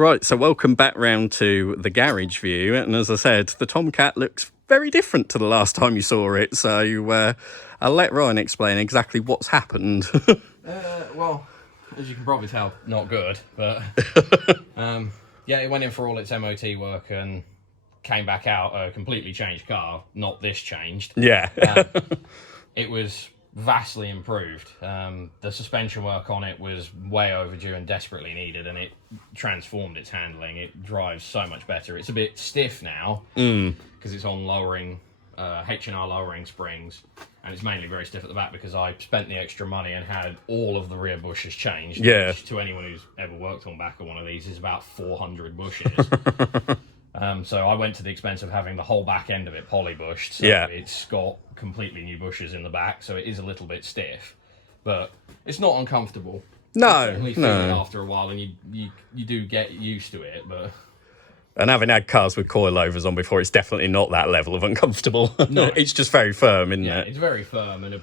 Right, so welcome back round to the garage view, and as I said, the Tomcat looks very different to the last time you saw it, so I'll let Ryan explain exactly what's happened. Well, as you can probably tell, not good, but yeah, it went in for all its MOT work and came back out a completely changed car, not this changed. Yeah. It was vastly improved. The suspension work on it was way overdue and desperately needed, and it transformed its handling. It drives so much better. It's a bit stiff now because it's on lowering H&R lowering springs, and it's mainly very stiff at the back because I spent the extra money and had all of the rear bushes changed. Yeah. Which, to anyone who's ever worked on back of one of these, is about 400 bushes. So I went to the expense of having the whole back end of it polybushed. So Yeah. it's got completely new bushes in the back, so it is a little bit stiff, but it's not uncomfortable. You No, certainly feel it no. after a while, and you do get used to it. But And having had cars with coilovers on before, it's definitely not that level of uncomfortable. No. It's just very firm, isn't yeah, it? it's very firm, and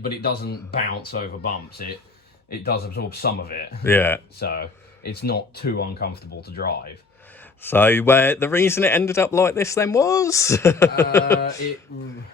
but it doesn't bounce over bumps. It does absorb some of it, Yeah. so it's not too uncomfortable to drive. So the reason it ended up like this then was?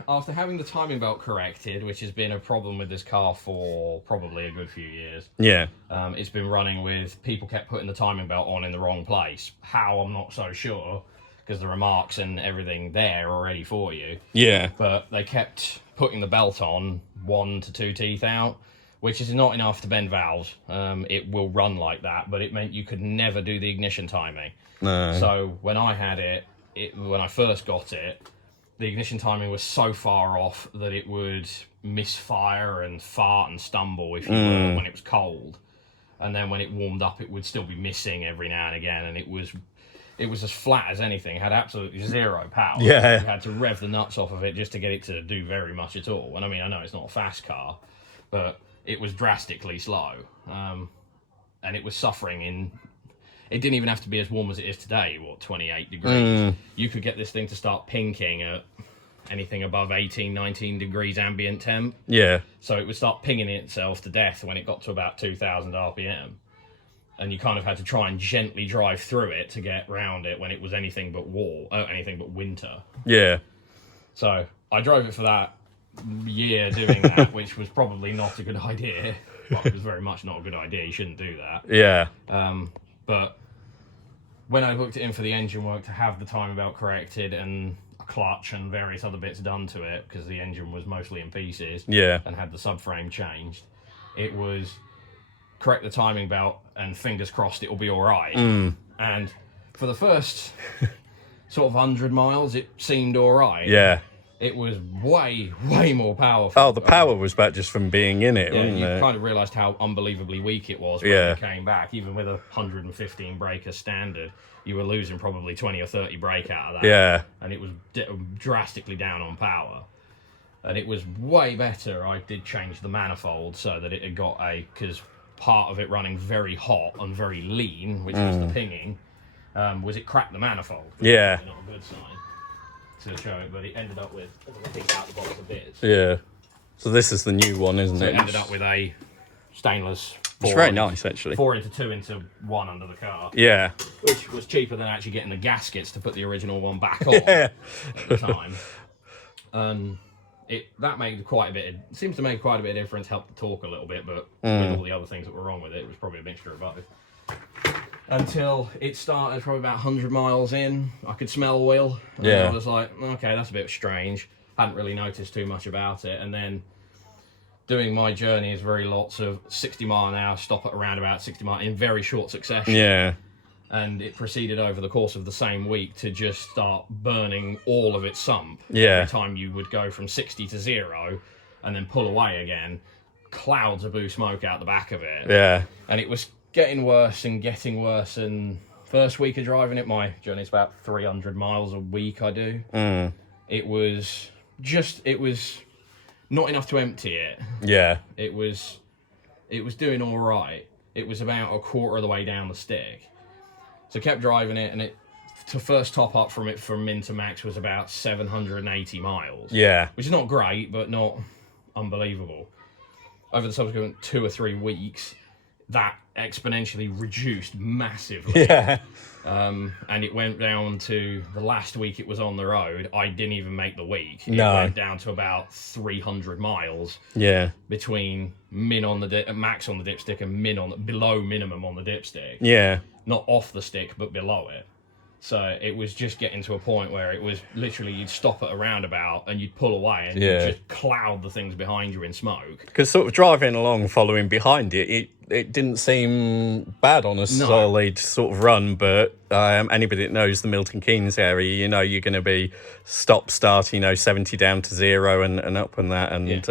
After having the timing belt corrected, which has been a problem with this car for probably a good few years. Yeah. It's been running with people kept putting the timing belt on in the wrong place. How, I'm not so sure, because the remarks and everything there are ready for you. Yeah. But they kept putting the belt on 1 to 2 teeth out, which is not enough to bend valves. It will run like that, but it meant you could never do the ignition timing. No. So when I had when I first got it, the ignition timing was so far off that it would misfire and fart and stumble if you were when it was cold. And then when it warmed up, it would still be missing every now and again. And it was as flat as anything. It had absolutely zero power. Yeah. You had to rev the nuts off of it just to get it to do very much at all. And I mean, I know it's not a fast car, but it was drastically slow. And it was suffering in... It didn't even have to be as warm as it is today, 28 degrees. You could get this thing to start pinking at anything above 18, 19 degrees ambient temp. Yeah. So it would start pinging itself to death when it got to about 2,000 RPM. And you kind of had to try and gently drive through it to get round it when it was anything but anything but winter. Yeah. So I drove it for that year doing that, which was probably not a good idea. Well, it was very much not a good idea. You shouldn't do that. Yeah. But when I booked it in for the engine work to have the timing belt corrected and a clutch and various other bits done to it, because the engine was mostly in pieces, Yeah. and had the subframe changed, it was correct the timing belt and fingers crossed it'll be all right. And for the first sort of 100 miles, it seemed all right. Yeah. It was way, way more powerful. Oh, the power was back just from being in it, Yeah, wasn't you it? kind of realised how unbelievably weak it was when Yeah. it came back. Even with a 115 breaker standard, you were losing probably 20 or 30 brake out of that. Yeah. And it was drastically down on power. And it was way better. I did change the manifold so that it had got because part of it running very hot and very lean, which was the pinging, was it cracked the manifold. Yeah. Not a good sign to show it, but it ended up with, I think, out the box of bits. Yeah. So this is the new one, isn't So it? it ended up with a stainless. It's very nice, actually. 4 into 2 into 1 under the car, Yeah. which was cheaper than actually getting the gaskets to put the original one back on Yeah. at the time. That made quite a bit. It seems to make quite a bit of difference. Helped the torque a little bit, but with all the other things that were wrong with it, it was probably a mixture of both. Until it started, probably about 100 miles in, I could smell oil. And Yeah. I was like, okay, that's a bit strange. Hadn't really noticed too much about it. And then doing my journey is very lots of 60 mile an hour, stop at around about 60 mile in very short succession. Yeah. And it proceeded over the course of the same week to just start burning all of its sump. Yeah. Every time you would go from 60 to 0 and then pull away again, clouds of blue smoke out the back of it. Yeah. And it was getting worse and getting worse. And first week of driving it, my journey's about 300 miles a week I do. It was not enough to empty it. Yeah. It was doing all right. It was about a quarter of the way down the stick. So I kept driving it, and to first top up from min to max was about 780 miles. Yeah. Which is not great, but not unbelievable. Over the subsequent 2 or 3 weeks, that exponentially reduced massively. Yeah. And it went down to the last week it was on the road. I didn't even make the week. It No. went down to about 300 miles Yeah. between max on the dipstick and below minimum on the dipstick. Yeah. Not off the stick, but below it. So it was just getting to a point where it was literally you'd stop at a roundabout and you'd pull away and you'd just cloud the things behind you in smoke. Because sort of driving along, following behind it didn't seem bad on a solid sort of run, but anybody that knows the Milton Keynes area, you know, you're going to be start, you know, 70 down to 0 and up and that, and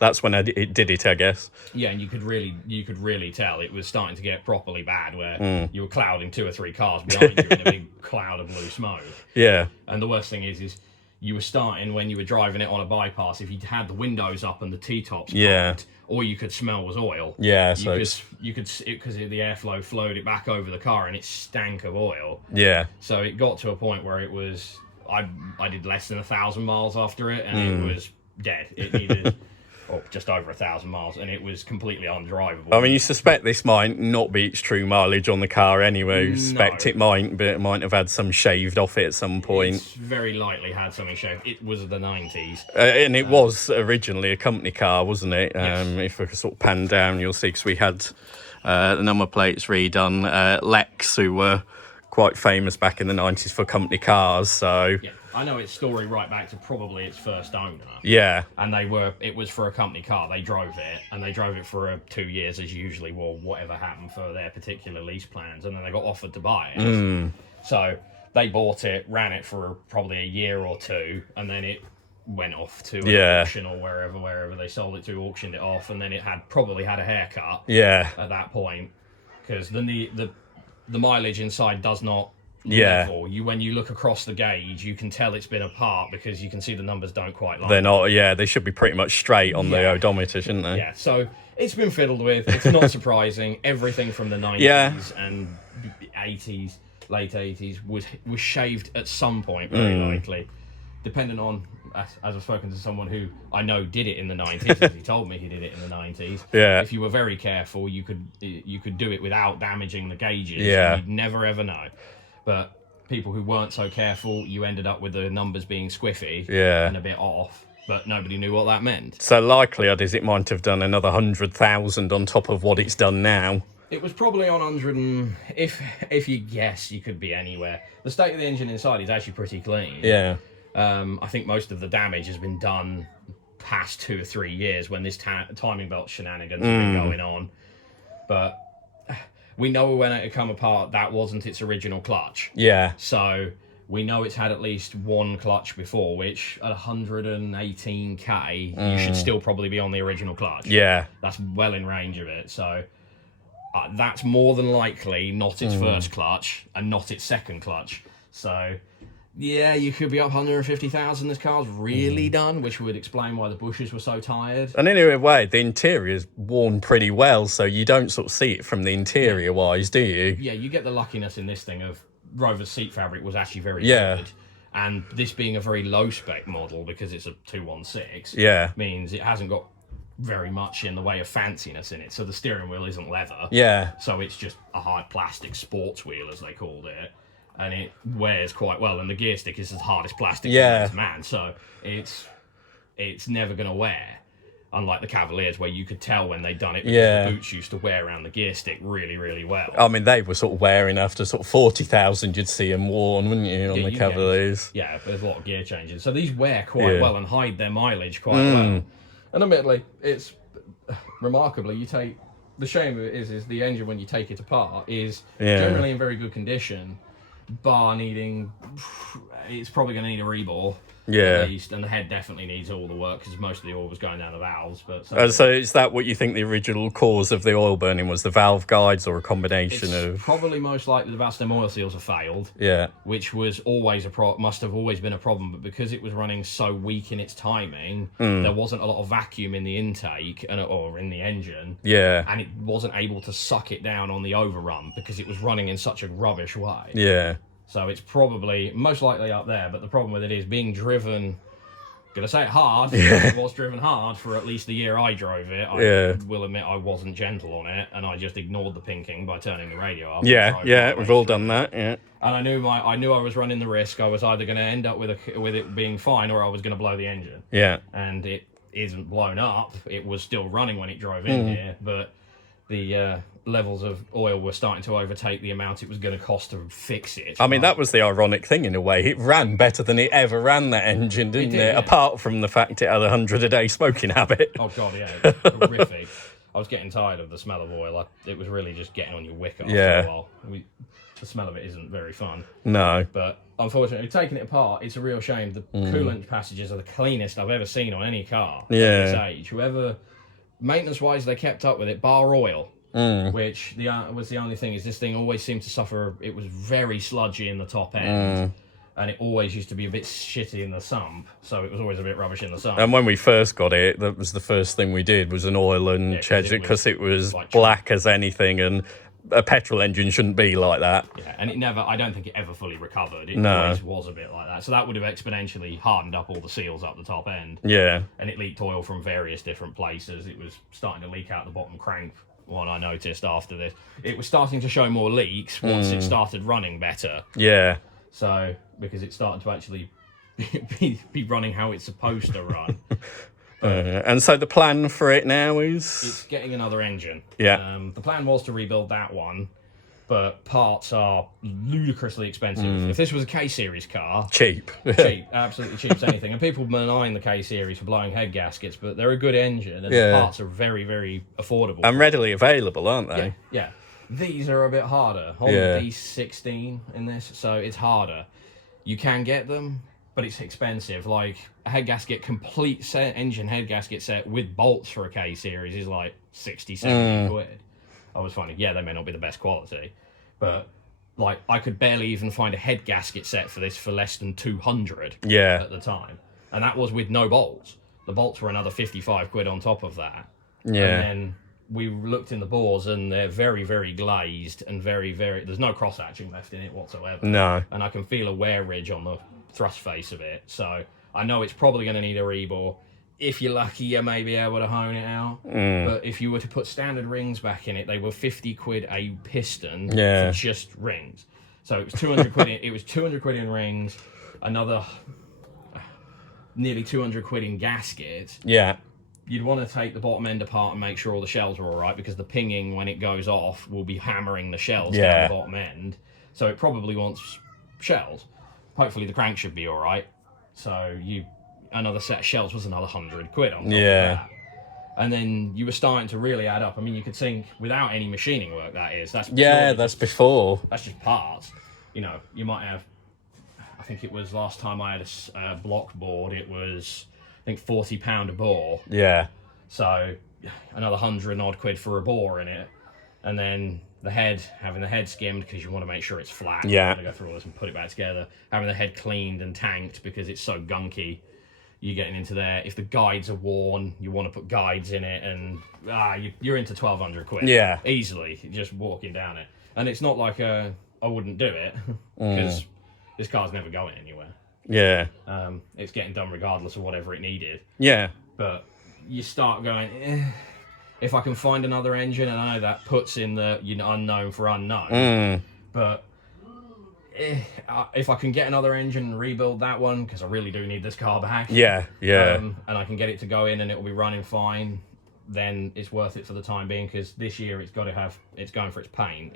that's when it did it, I guess. Yeah, and you could really tell it was starting to get properly bad, where you were clouding 2 or 3 cars behind you in a big cloud of blue smoke. Yeah. And the worst thing is you were starting when you were driving it on a bypass. If you had the windows up and the T-tops popped, all you could smell was oil. Yeah, you could because the airflow flowed it back over the car and it stank of oil. Yeah. So it got to a point where it was I did less than 1,000 miles after it, and it was dead. It needed just over 1,000 miles, and it was completely undrivable. I mean, you suspect this might not be its true mileage on the car anyway. You suspect it might, but it might have had some shaved off it at some point. It's very likely had something shaved. It was the 90s. And it was originally a company car, wasn't it? Yes. If we sort of pan down, you'll see, because we had the number plates redone. Lex, who were quite famous back in the 90s for company cars, so... Yeah, I know its story right back to probably its first owner. Yeah. And it was for a company car. They drove it, and they drove it for 2 years as usually, well, whatever happened for their particular lease plans, and then they got offered to buy it. So they bought it, ran it for probably a year or two, and then it went off to an auction or wherever they sold it to, auctioned it off, and then it probably had a haircut at that point, because the mileage inside does not level. When you look across the gauge, you can tell it's been apart because you can see the numbers don't quite line. They're not, they should be pretty much straight on the odometer, shouldn't they? Yeah, so it's been fiddled with. It's not surprising. Everything from the 90s and 80s, late 80s was shaved at some point, very likely. Depending on, as I've spoken to someone who I know did it in the 90s, as he told me he did it in the 90s. Yeah. If you were very careful, you could do it without damaging the gauges. Yeah. You'd never ever know. But people who weren't so careful, you ended up with the numbers being squiffy and a bit off, but nobody knew what that meant. So likelihood is it might have done another 100,000 on top of what it's done now. It was probably on 100, and if you guess, you could be anywhere. The state of the engine inside is actually pretty clean. Yeah. I think most of the damage has been done past 2 or 3 years when this timing belt shenanigans have been going on. But we know when it come apart, that wasn't its original clutch. Yeah. So we know it's had at least one clutch before, which at 118k, you should still probably be on the original clutch. Yeah. That's well in range of it. So that's more than likely not its first clutch and not its second clutch. So... yeah, you could be up 150,000. This car's really done, which would explain why the bushes were so tired. And in a way, the interior's worn pretty well, so you don't sort of see it from the interior-wise, do you? Yeah, you get the luckiness in this thing of Rover's seat fabric was actually very good. And this being a very low-spec model, because it's a 216, means it hasn't got very much in the way of fanciness in it. So the steering wheel isn't leather. Yeah. So it's just a hard plastic sports wheel, as they called it. And it wears quite well, and the gear stick is as hard as plastic as man, so it's never going to wear. Unlike the Cavaliers, where you could tell when they'd done it, because the boots used to wear around the gear stick really, really well. I mean, they were sort of wearing after sort of 40,000, you'd see them worn, wouldn't you, on the Cavaliers? Yeah, there's a lot of gear changes. So these wear quite well and hide their mileage quite well. And admittedly, it's remarkably, the shame of it is the engine, when you take it apart, is generally in very good condition. Bar needing, it's probably going to need a rebore at least, and the head definitely needs all the work because most of the oil was going down the valves. But so is that what you think the original cause of the oil burning was? The valve guides, or a combination of? Probably most likely the Vastem oil seals have failed. Yeah, which was always must have always been a problem. But because it was running so weak in its timing, there wasn't a lot of vacuum in the intake or in the engine. Yeah, and it wasn't able to suck it down on the overrun because it was running in such a rubbish way. Yeah. So it's probably most likely up there, but the problem with it is being driven gonna say it hard. It was driven hard for at least the year I drove it. I will admit I wasn't gentle on it, and I just ignored the pinking by turning the radio off. Yeah, we've all done that. Yeah, and I knew I was running the risk. I was either going to end up with it being fine, or I was going to blow the engine. Yeah, and it isn't blown up. It was still running when it drove in here, but the levels of oil were starting to overtake the amount it was going to cost to fix it. I mean, that was the ironic thing in a way. It ran better than it ever ran, that engine, didn't it? Yeah. Apart from the fact it had 100 a day smoking habit. Oh, God, yeah. It was horrific. I was getting tired of the smell of oil. It was really just getting on your wick after a while. The smell of it isn't very fun. No. But unfortunately, taking it apart, it's a real shame. The coolant passages are the cleanest I've ever seen on any car. Yeah. At this age. Whoever, maintenance-wise, they kept up with it, bar oil. Which was the only thing, is this thing always seemed to suffer. It was very sludgy in the top end, and it always used to be a bit shitty in the sump, so it was always a bit rubbish in the sump. And when we first got it, that was the first thing we did, was an oil and change it, because it was like black as anything, and a petrol engine shouldn't be like that. Yeah, and I don't think it ever fully recovered. It always was a bit like that. So that would have exponentially hardened up all the seals up the top end. Yeah. And it leaked oil from various different places. It was starting to leak out the bottom crank. One I noticed after this, it was starting to show more leaks once it started running better. Yeah. So because it started to actually be running how it's supposed to run. And so the plan for it now is it's getting another engine. Yeah. The plan was to rebuild that one, but parts are ludicrously expensive. If this was a K-Series car... cheap, absolutely cheap as anything. And people malign the K-Series for blowing head gaskets, but they're a good engine, and the parts are very, very affordable. And readily available, aren't they? Yeah. These are a bit harder. On the B16 in this, so it's harder. You can get them, but it's expensive. Like, a head gasket, complete set, engine head gasket set with bolts for a K-Series is like 60, 70 quid. I was finding, they may not be the best quality, but like I could barely even find a head gasket set for this for less than 200 at the time. And that was with no bolts. The bolts were another 55 quid on top of that. Yeah. And then we looked in the bores, and they're very, very glazed and very, very... There's no cross-hatching left in it whatsoever. No. And I can feel a wear ridge on the thrust face of it. So I know it's probably going to need a rebore. If you're lucky, you may be able to hone it out. But if you were to put standard rings back in it, they were 50 quid a piston for just rings. So it was 200 quid. It was 200 quid in rings, another nearly 200 quid in gaskets. Yeah. You'd want to take the bottom end apart and make sure all the shells are all right, because the pinging, when it goes off, will be hammering the shells down the bottom end. So it probably wants shells. Hopefully the crank should be all right. So another set of shells was another 100 quid on top of that. And then you were starting to really add up. I mean, you could think, without any machining work, that's before. That's just parts. You know, you might have, I think it was last time I had a block board, it was, I think, £40 a bore. Yeah. So another 100 odd quid for a bore in it. And then having the head skimmed, because you want to make sure it's flat. Yeah. You want to go through all this and put it back together. Having the head cleaned and tanked, because it's so gunky. You're getting into there. If the guides are worn, you want to put guides in it, and you're into 1,200 quid. Yeah. Easily, just walking down it. And it's not like I wouldn't do it, because this car's never going anywhere. Yeah. It's getting done regardless of whatever it needed. Yeah. But you start going, if I can find another engine, and I know that puts in the unknown for unknown, but if I can get another engine and rebuild that one, because I really do need this car back. Yeah. And I can get it to go in and it will be running fine, then it's worth it for the time being, because this year it's going for its pain.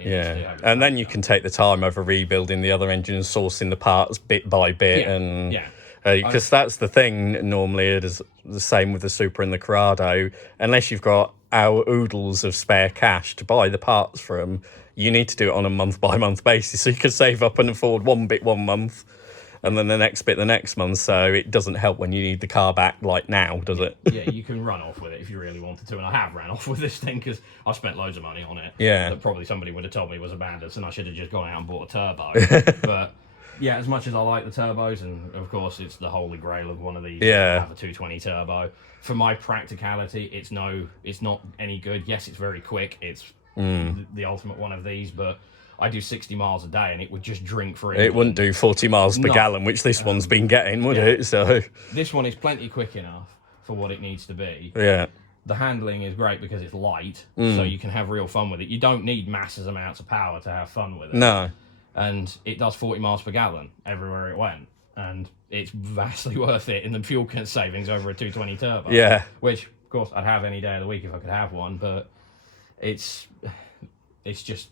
And then you can take the time over rebuilding the other engine and sourcing the parts bit by bit. Because that's the thing, normally it is the same with the Supra and the Corrado. Unless you've got our oodles of spare cash to buy the parts from, you need to do it on a month-by-month basis, so you can save up and afford one bit one month, and then the next bit the next month, so it doesn't help when you need the car back, like now, does it? Yeah, you can run off with it if you really wanted to, and I have ran off with this thing, because I've spent loads of money on it. Yeah. That probably somebody would have told me was a bandit, and I should have just gone out and bought a turbo. But yeah, as much as I like the turbos, and of course it's the holy grail of one of these, have a 220 turbo. For my practicality, it's not any good. Yes, it's very quick. It's the ultimate one of these, but I do 60 miles a day and it would just drink for It wouldn't do 40 miles per gallon, which this one's been getting, would it? So this one is plenty quick enough for what it needs to be. yeah. The handling is great because it's light, so you can have real fun with it. You don't need massive amounts of power to have fun with it. No. And it does 40 miles per gallon everywhere it went. And it's vastly worth it in the fuel savings over a 220 turbo. Yeah. Which, of course, I'd have any day of the week if I could have one, but it's just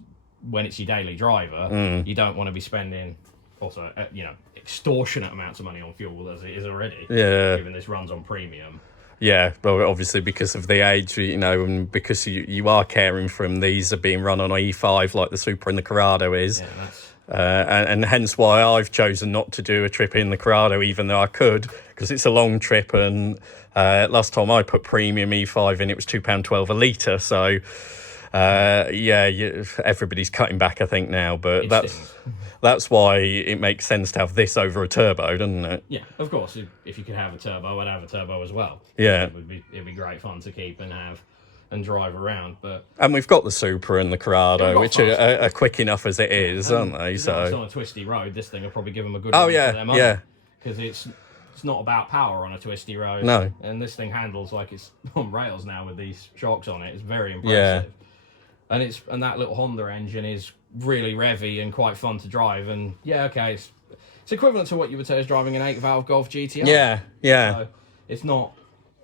when it's your daily driver, you don't want to be spending also, extortionate amounts of money on fuel as it is already. Yeah. Given this runs on premium. Yeah, but obviously because of the age, and because you are caring for them, these are being run on E5 like the Supra and the Corrado is. Yeah, that's... and hence why I've chosen not to do a trip in the Corrado, even though I could, because it's a long trip. And last time I put premium E5 in, it was £2.12 a litre. So, everybody's cutting back, I think, now. But that's why it makes sense to have this over a turbo, doesn't it? Yeah, of course. If you could have a turbo, I'd have a turbo as well. Yeah. It'd be great fun to keep and have and drive around. And we've got the Supra and the Corrado, which are quick enough as it is, aren't they? So on a twisty road, this thing will probably give them a good for their money. Yeah. Because it's not about power on a twisty road. No. And this thing handles like it's on rails now with these shocks on it. It's very impressive. Yeah. And that little Honda engine is really revvy and quite fun to drive. And it's equivalent to what you would say is driving an 8-valve Golf GTI. Yeah. So it's not,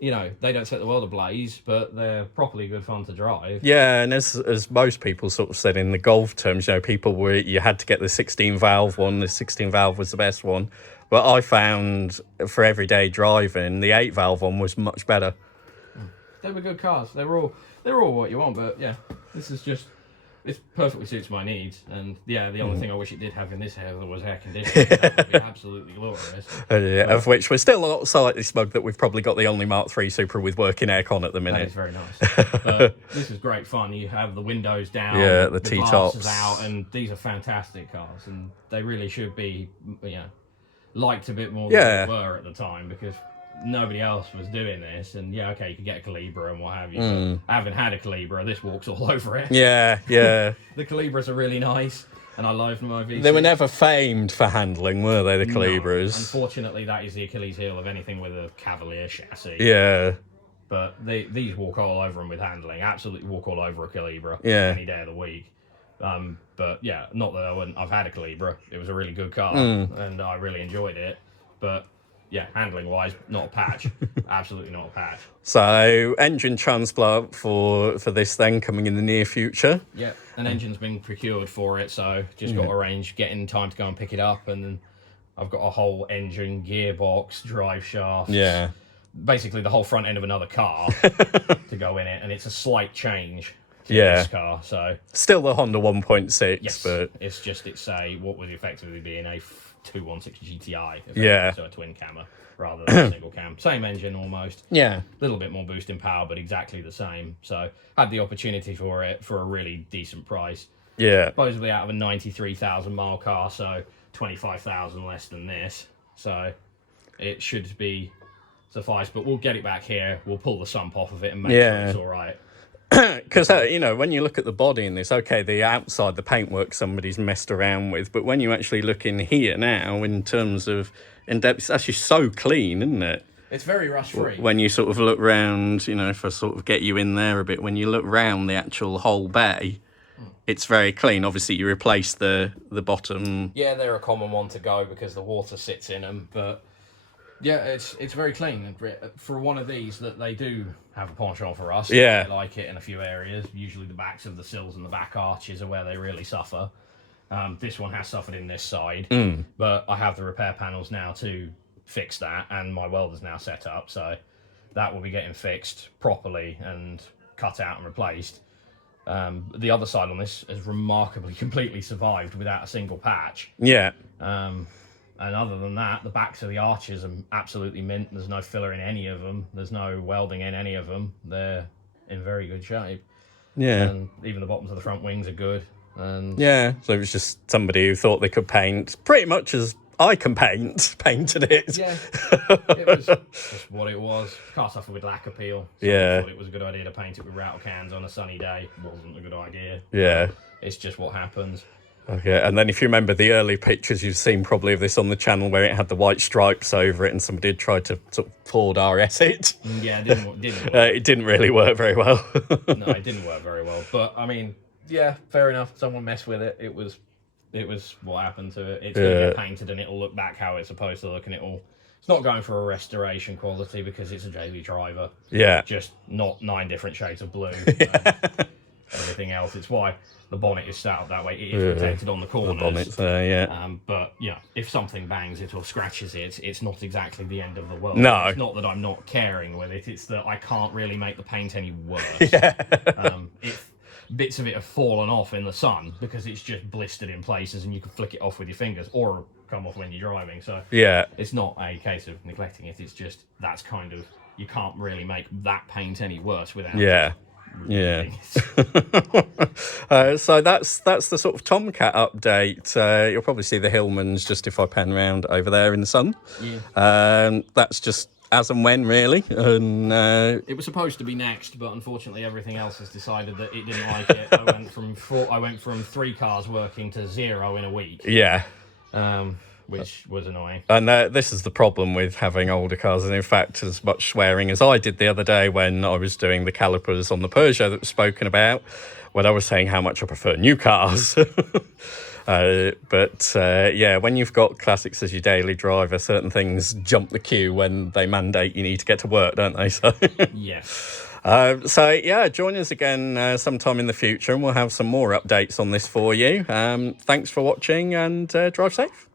they don't set the world ablaze, but they're properly good fun to drive. Yeah, and as most people sort of said in the Golf terms, you had to get the 16-valve one. The 16-valve was the best one. But I found for everyday driving, the 8-valve one was much better. They were good cars. They were all what you want, but this is just... It perfectly suits my needs, and the only thing I wish it did have in this hair was air conditioning. That would be absolutely glorious. Of which we're still slightly smug that we've probably got the only Mark III Supra with working aircon at the minute. That is very nice. But this is great fun. You have the windows down, the T-tops out, and these are fantastic cars, and they really should be, liked a bit more than they were at the time, because nobody else was doing this. And you could get a Calibra and what have you, but I haven't had a Calibra. This walks all over it. The Calibras are really nice, and I love my V6. They were never famed for handling, were they, the Calibras? No. Unfortunately, that is the Achilles heel of anything with a Cavalier chassis. But these walk all over them with handling. Absolutely walk all over a Calibra any day of the week. But not that I've had a Calibra. It was a really good car, and I really enjoyed it. But handling wise, not a patch. Absolutely not a patch. So, engine transplant for this then coming in the near future. Yeah, an engine's been procured for it, so just got to arrange getting time to go and pick it up, and then I've got a whole engine, gearbox, drive shaft. Yeah. Basically the whole front end of another car to go in it, and it's a slight change to this car. So still the Honda 1.6, but it's what would effectively be a 216 GTI, so a twin cammer rather than a single cam. Same engine almost. A little bit more boost in power, but exactly the same. So had the opportunity for it for a really decent price. Supposedly out of a 93,000 mile car, so 25,000 less than this. So it should be suffice, but we'll get it back here. We'll pull the sump off of it and make sure it's all right. Because, when you look at the body in this, the outside, the paintwork somebody's messed around with, but when you actually look in here now, in terms of in-depth, it's actually so clean, isn't it? It's very rust-free. When you sort of look round, if I sort of get you in there a bit, when you look round the actual whole bay, it's very clean. Obviously, you replace the bottom. Yeah, they're a common one to go because the water sits in them, but... it's very clean for one of these that they do have a penchant for us. They like it in a few areas. Usually the backs of the sills and the back arches are where they really suffer. This one has suffered in this side, but I have the repair panels now to fix that, and my welder's now set up, so that will be getting fixed properly and cut out and replaced. The other side on this has remarkably completely survived without a single patch. And other than that, the backs of the arches are absolutely mint. There's no filler in any of them. There's no welding in any of them. They're in very good shape. And even the bottoms of the front wings are good. And so it was just somebody who thought they could paint pretty much as I can painted it. It was just what it was. Car suffered with lack appeal. So I thought it was a good idea to paint it with rattle cans on a sunny day. Wasn't a good idea. It's just what happens. Okay, and then if you remember the early pictures you've seen probably of this on the channel where it had the white stripes over it and somebody had tried to sort of Ford RS it. Yeah, it didn't work. It didn't really work very well. No, it didn't work very well. But I mean, yeah, fair enough. Someone messed with it. It was what happened to it. It's going to get painted and it'll look back how it's supposed to look, and it's not going for a restoration quality because it's a daily driver. Yeah. Just not 9 different shades of blue. Everything else. It's why the bonnet is set up that way. It is protected on the corners. The bonnet's there, yeah. But yeah, if something bangs it or scratches it, it's not exactly the end of the world. No. It's not that I'm not caring with it. It's that I can't really make the paint any worse. Yeah. If bits of it have fallen off in the sun because it's just blistered in places and you can flick it off with your fingers or come off when you're driving. So Yeah. it's not a case of neglecting it. It's just that's kind of, you can't really make that paint any worse without. Yeah. Yeah. So that's the sort of Tomcat update. You'll probably see the Hillmans just if I pan around over there in the sun. Yeah. That's just as and when, really. And it was supposed to be next, but unfortunately everything else has decided that it didn't like it. I went from 3 cars working to 0 in a week. Yeah. Which was annoying. And this is the problem with having older cars. And in fact, as much swearing as I did the other day when I was doing the calipers on the Peugeot that was spoken about, when I was saying how much I prefer new cars. Yeah, when you've got classics as your daily driver, certain things jump the queue when they mandate you need to get to work, don't they? So Yes. Yeah, join us again sometime in the future and we'll have some more updates on this for you. Thanks for watching and drive safe.